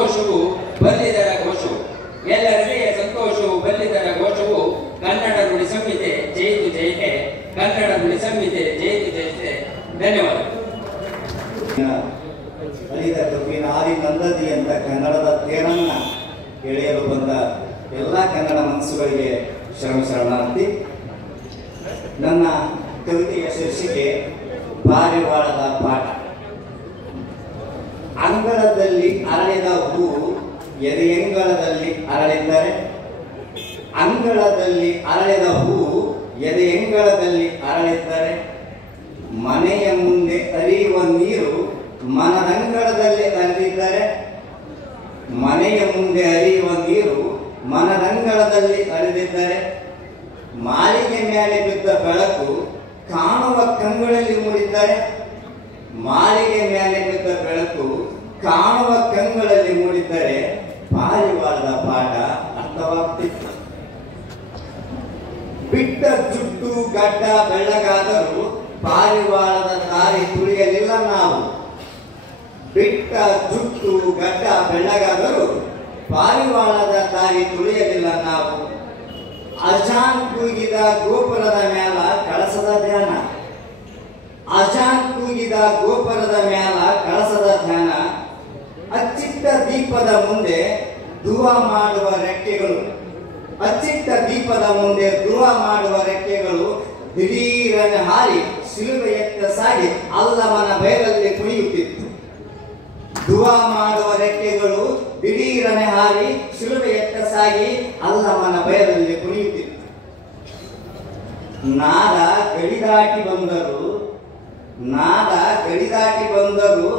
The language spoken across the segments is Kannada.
ಸಂತೋಷವು ಬಲ್ಲಿದರ ಘೋಷವು ಎಲ್ಲರಲ್ಲಿಯ ಸಂತೋಷವು ಬಲ್ಲಿದರ ಘೋಷವು ಕನ್ನಡ ನುಡಿ ಸಂಹಿತೆ ಜಯಿತು ಜಯತೆ ಕನ್ನಡ ನುಡಿ ಸಂಹಿತೆ ಜಯಿತು ಜಯತೆ. ಧನ್ಯವಾದ. ಅಲಿದ ಕವಿನ ಆದಿ ನಂದದಿ ಅಂತ ಕನ್ನಡದ ತೇರನ್ನ ಎಳೆಯಲು ಬಂದ ಎಲ್ಲ ಕನ್ನಡ ಮನಸ್ಸುಗಳಿಗೆ ಶರಣಾರ್ಥಿ. ನನ್ನ ಕವಿತೆಯ ಶೀರ್ಷಿಕೆ ಪಾರಿವಾಳದ ಪಾಠ. ಅಂಗಳದಲ್ಲಿ ಅರಳಿದ ಹೂವು ಎದೆಯಂಗಳದಲ್ಲಿ ಅರಳಿದ್ದರೆ, ಅಂಗಳದಲ್ಲಿ ಅರಳಿದ ಹೂವು ಎದೆಯಂಗಳದಲ್ಲಿ ಅರಳಿದ್ದರೆ, ಮನೆಯ ಮುಂದೆ ಹರಿಯುವ ನೀರು ಮನದಂಗಳದಲ್ಲಿ ಹರಿದಿದ್ದರೆ, ಮನೆಯ ಮುಂದೆ ಹರಿಯುವ ನೀರು ಮನದಂಗಳದಲ್ಲಿ ಹರಿದಿದ್ದರೆ, ಮಾಳಿಗೆ ಮೇಲೆ ಬಿದ್ದ ಬೆಳಕು ಕಾಣುವ ಕಂಗಳಲ್ಲಿ ಮೂಡಿದ್ದರೆ, ಮಾಳಿಗೆ ಮೇಲೆ ಬಿದ್ದ ಬೆಳಕು ಕಾಣುವ ಕಂಗಳಲ್ಲಿ ಮೂಡಿದ್ದರೆ ಪಾರಿವಾಳದ ಪಾಠ ಅರ್ಥವಾಗ್ತಿತ್ತು. ಬಿಟ್ಟ ಜುಟ್ಟು ಗಡ್ಡ ಬೆಳ್ಳಗಾದರೂ ಪಾರಿವಾಳದ ದಾರಿ ತುಳಿಯಲಿಲ್ಲ ನಾವು. ಬಿಟ್ಟ ಜುಟ್ಟು ಗಡ್ಡ ಬೆಳ್ಳಗಾದರೂ ಪಾರಿವಾಳದ ದಾರಿ ತುಳಿಯಲಿಲ್ಲ ನಾವು. ಅಜಾನ್ ಕೂಗಿದ ಗೋಪುರದ ಮ್ಯಾಲ ಕಳಸದ ಧ್ಯಾನ, ಅಜಾನ್ ಕೂಗಿದ ಗೋಪುರದ ಮ್ಯಾಲ ಕಳಸದ ಧ್ಯಾನ. ಅಚ್ಚಿಟ್ಟ ದೀಪದ ಮುಂದೆ ದುವಾ ಮಾಡುವ ರೆಕ್ಕೆಗಳು, ಅಚ್ಚಿಟ್ಟ ದೀಪದ ಮುಂದೆ ದುವಾ ಮಾಡುವ ರೆಕ್ಕೆಗಳು ದಿಢೀರನೆ ಹಾರಿ ಶಿಲುಬೆಯತ್ತ ಸಾಗಿ ಅಲ್ಲಮನ ಬಯಲಲ್ಲಿ ಕುಣಿಯುತ್ತಿತ್ತು. ದುವಾ ಮಾಡುವ ರೆಕ್ಕೆಗಳು ದಿಢೀರನೆ ಹಾರಿ ಶಿಲುಬೆಯತ್ತ ಸಾಗಿ ಅಲ್ಲಮನ ಬಯಲಲ್ಲಿ ಕುಣಿಯುತ್ತಿತ್ತು. ನಾದ ಗಡಿದಾಟಿ ಬಂದರು, ನಾದ ಗಡಿದಾಟಿ ಬಂದರು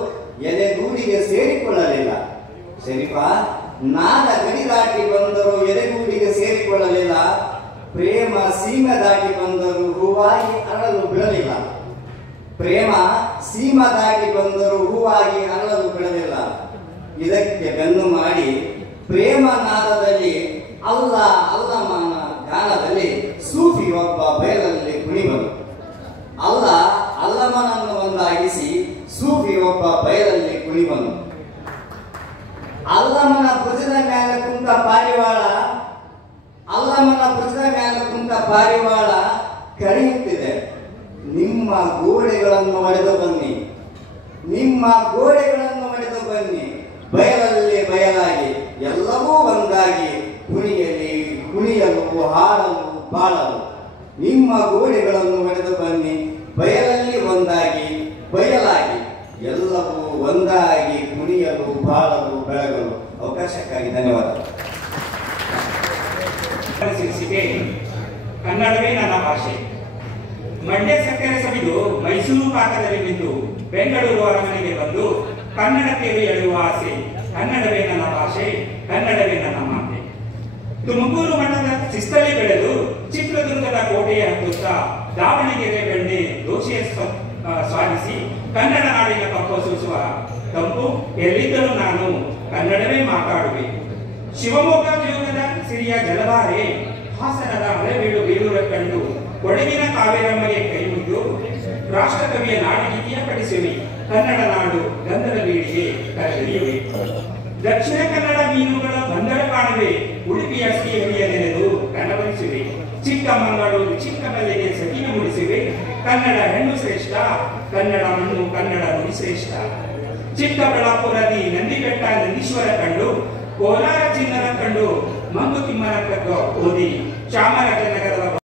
ಎದೆಗೂಡಿಗೆ ಸೇರಿಕೊಳ್ಳಲಿಲ್ಲ. ಶರೀಫ, ನಾದ ಗಡಿದಾಟಿ ಬಂದರು ಎದೆಗೂಡಿಗೆ ಸೇರಿಕೊಳ್ಳಲಿಲ್ಲ. ಪ್ರೇಮ ಸೀಮೆ ದಾಟಿ ಬಂದರು ಹೂವಾಗಿ ಅರಳಲು ಬಿಡಲಿಲ್ಲ. ಪ್ರೇಮ ಸೀಮೆ ದಾಟಿ ಬಂದರು ಹೂವಾಗಿ ಅರಳಲು ಬಿಡಲಿಲ್ಲ. ಇದಕ್ಕೆ ಬೆನ್ನು ಮಾಡಿ ಪ್ರೇಮ ನಾದದಲ್ಲಿ ಅಲ್ಲ ಅಲ್ಲಮನ ಗಾನದಲ್ಲಿ ಸೂಫಿ ಒಬ್ಬ ಬಯಲಲ್ಲಿ ಕುಣಿಬರು. ಅಲ್ಲ ಅಲ್ಲಮನನ್ನು ಒಂದಾಗಿಸಿ ಸೂಫಿ ಒಬ್ಬ ಬಯಲಲ್ಲಿ ಕುಣಿಬನು. ಅಲ್ಲಮನ ಭುಜದ ಮೇಲೆ ಕುಂತ ಪಾರಿವಾಳ, ಅಲ್ಲಮನ ಭುಜದ ಮೇಲೆ ಕುಂತ ಪಾರಿವಾಳ ಕರೆಯುತ್ತಿದೆ, ನಿಮ್ಮ ಗೋಡೆಗಳನ್ನು ಒಡೆದು ಬನ್ನಿ, ನಿಮ್ಮ ಗೋಡೆಗಳನ್ನು ಒಡೆದು ಬನ್ನಿ. ಬಯಲಲ್ಲಿ ಬಯಲಾಗಿ ಎಲ್ಲವೂ ಒಂದಾಗಿ ಕುಣಿಯಲಿ ಕುಣಿಯಲು ಹಾಡಲು ಬಾಳಲು. ನಿಮ್ಮ ಗೋಡೆಗಳನ್ನು ಒಡೆದು ಬನ್ನಿ, ಬಯಲಲ್ಲಿ ಒಂದಾಗಿ ಬಯಲಾಗಿ ಎಲ್ಲವೂ ಒಂದಾಗಿ ಕುಣಿಯಲು ಬಾಳಲು ಬೆಳಗಲು. ಅವಕಾಶಕ್ಕಾಗಿ ಧನ್ಯವಾದ. ಶೀರ್ಷಿಕೆ ಕನ್ನಡವೇ ನನ್ನ ಭಾಷೆ. ಮಂಡ್ಯ ಸಕ್ಕರೆ ಸವಿದು ಮೈಸೂರು ಪಾಕದಲ್ಲಿ ಬಿದ್ದು ಬೆಂಗಳೂರು ಅರಮನೆಗೆ ಬಂದು ಕನ್ನಡಕ್ಕೆ ಎಳೆಯುವ ಆಸೆ. ಕನ್ನಡವೇ ನನ್ನ ಭಾಷೆ, ಕನ್ನಡವೇ ನನ್ನ ಮಾತೆ. ತುಮಕೂರು ಮಠದ ಶಿಸ್ತಲ್ಲಿ ಬೆಳೆದು ಚಿತ್ರದುರ್ಗದ ಕೋಟೆಯ ಹತ್ತುತ್ತಾ ದಾವಣಗೆರೆ ಬೆಣ್ಣೆ ದೋಷೆಯ ಸ್ವಾದಿಸಿ ಕನ್ನಡ ನಾಡಿನ ಕಪ್ಪ ಸೂಸುವ ತಂಪು ಎಲ್ಲಿದ್ದರೂ ನಾನು ಕನ್ನಡವೇ ಮಾತಾಡುವೆ. ಶಿವಮೊಗ್ಗ ಜೀವನದ ಸಿರಿಯ ಜಲಧಾರೆ, ಹಾಸನದ ಹಳೆಬೀಡು ಬೇಲೂರ ಕಂಡು ಕೊಡಗಿನ ಕಾವೇರಮ್ಮಗೆ ಕೈ ಮುಗಿದು ರಾಷ್ಟ್ರಕವಿಯ ನಾಡಗೀತೆಯ ಪಡಿಸುವೆ. ಕನ್ನಡ ನಾಡು ಗಂಧದ ಬೀಡಿಗೆ ಕರೆದೊಯ್ಯುವೆ. ದಕ್ಷಿಣ ಕನ್ನಡ ಮೀನುಗಳ ಬಂದರ ಕಾಣುವೆ, ಉಡುಪಿಯ ಶ್ರೀಹರಿಯ ನೆನೆದು ಕನವರಿಸುವೆ. ಚಿಕ್ಕಮಗಳೂರು ಚಿಕ್ಕಮಲ್ಲಿಗೆ ಸಖಿನ ಮುಡಿಸುವೆ. ಕನ್ನಡ ಹೆಣ್ಣು ಶ್ರೇಷ್ಠ, ಕನ್ನಡ ಮಣ್ಣು ಕನ್ನಡ ನುಡಿ ಶ್ರೇಷ್ಠ. ಚಿಕ್ಕಬಳ್ಳಾಪುರದಿ ನಂದಿಬೆಟ್ಟ ನಂದೀಶ್ವರ ಕಂಡು, ಕೋಲಾರ ಚಿನ್ನದ ಕಂಡು ಮಂಗುತಿಮ್ಮನ ಓದಿ ಚಾಮರಾಜನಗರದ